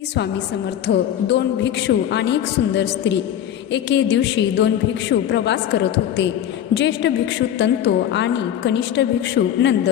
स्वामी समर्थ. दोन भिक्षू आणि एक सुंदर स्त्री. एके दिवशी दोन भिक्षू प्रवास करत होते. ज्येष्ठ भिक्षू तंतो आणि कनिष्ठ भिक्षू नंद.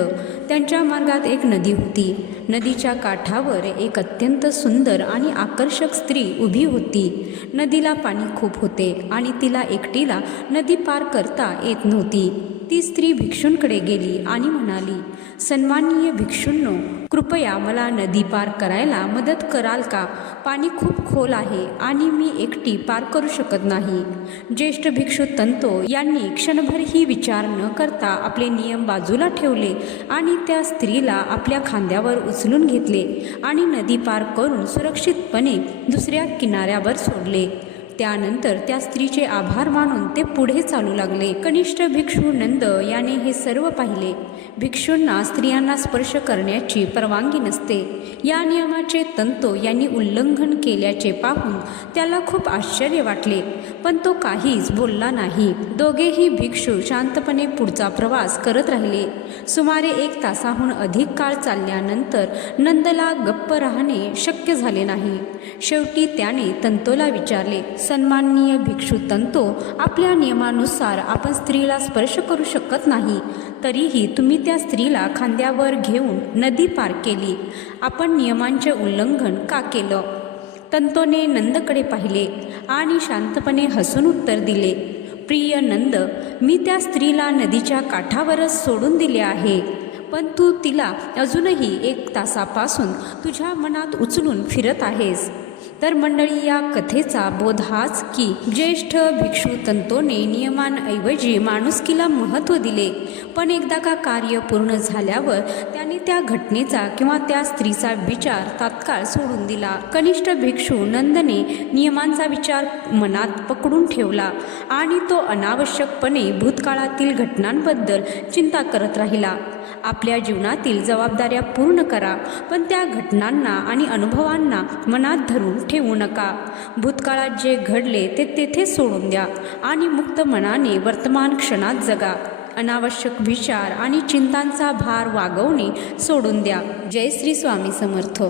त्यांच्या मार्गात एक नदी होती. नदीच्या काठावर एक अत्यंत सुंदर आणि आकर्षक स्त्री उभी होती. नदीला पाणी खूप होते आणि तिला एकटीला नदी पार करता येत नव्हती. ती स्त्री भिक्षूंकडे गेली आणि म्हणाली, सन्माननीय भिक्षूंनो, कृपया मला नदी पार करायला मदत कराल का? पाणी खूप खोल आहे आणि मी एकटी पार करू शकत नाही. ज्येष्ठ भिक्षू तंतो यांनी क्षणभरही विचार न करता आपले नियम बाजूला ठेवले आणि त्या स्त्रीला आपल्या खांद्यावर उचलून घेतले आणि नदी पार करून सुरक्षितपणे दुसऱ्या किनाऱ्यावर सोडले. त्यानंतर त्या स्त्रीचे आभार मानून ते पुढे चालू लागले. कनिष्ठ भिक्षू नंद याने हे सर्व पाहिले. भिक्षूंना स्त्रियांना स्पर्श करण्याची परवानगी नसते. या नियमाचे तंतो यांनी उल्लंघन केल्याचे पाहून त्याला खूप आश्चर्य वाटले, पण तो काहीच बोलला नाही. दोघेही भिक्षू शांतपणे पुढचा प्रवास करत राहिले. सुमारे 1 तासाहून अधिक काळ चालल्यानंतर नंदला गप्प राहणे शक्य झाले नाही. शेवटी त्याने तंतोला विचारले, सन्माननीय भिक्षू तंतो, आपल्या नियमानुसार आपण स्त्रीला स्पर्श करू शकत नाही, तरीही तुम्ही त्या स्त्रीला खांद्यावर घेऊन नदी पार केली. आपण नियमांचे उल्लंघन का केलं? तंतोने नंदकडे पाहिले आणि शांतपणे हसून उत्तर दिले, प्रिय नंद, मी त्या स्त्रीला नदीच्या काठावरच सोडून दिले आहे, पण तू तिला अजूनही 1 तासापासून तुझ्या मनात उचलून फिरत आहेस. तर मंडळी, या कथेचा बोध हाच की ज्येष्ठ भिक्षू तंतोने नियमांऐवजी माणुसकीला महत्त्व दिले. पण एकदा का कार्य पूर्ण झाल्यावर त्याने त्या घटनेचा किंवा त्या स्त्रीचा विचार तात्काळ सोडून दिला. कनिष्ठ भिक्षू नंदने नियमांचा विचार मनात पकडून ठेवला आणि तो अनावश्यकपणे भूतकाळातील घटनांबद्दल चिंता करत राहिला. आपल्या जीवनातील जबाबदाऱ्या पूर्ण करा, पण त्या घटनांना आणि अनुभवांना मनात धरून ठेवू नका. भूतकाळात जे घडले ते तेथे सोडून द्या आणि मुक्त मनाने वर्तमान क्षणात जगा. अनावश्यक विचार आणि चिंतांचा भार वागवणे सोडून द्या. जय श्री स्वामी समर्थ.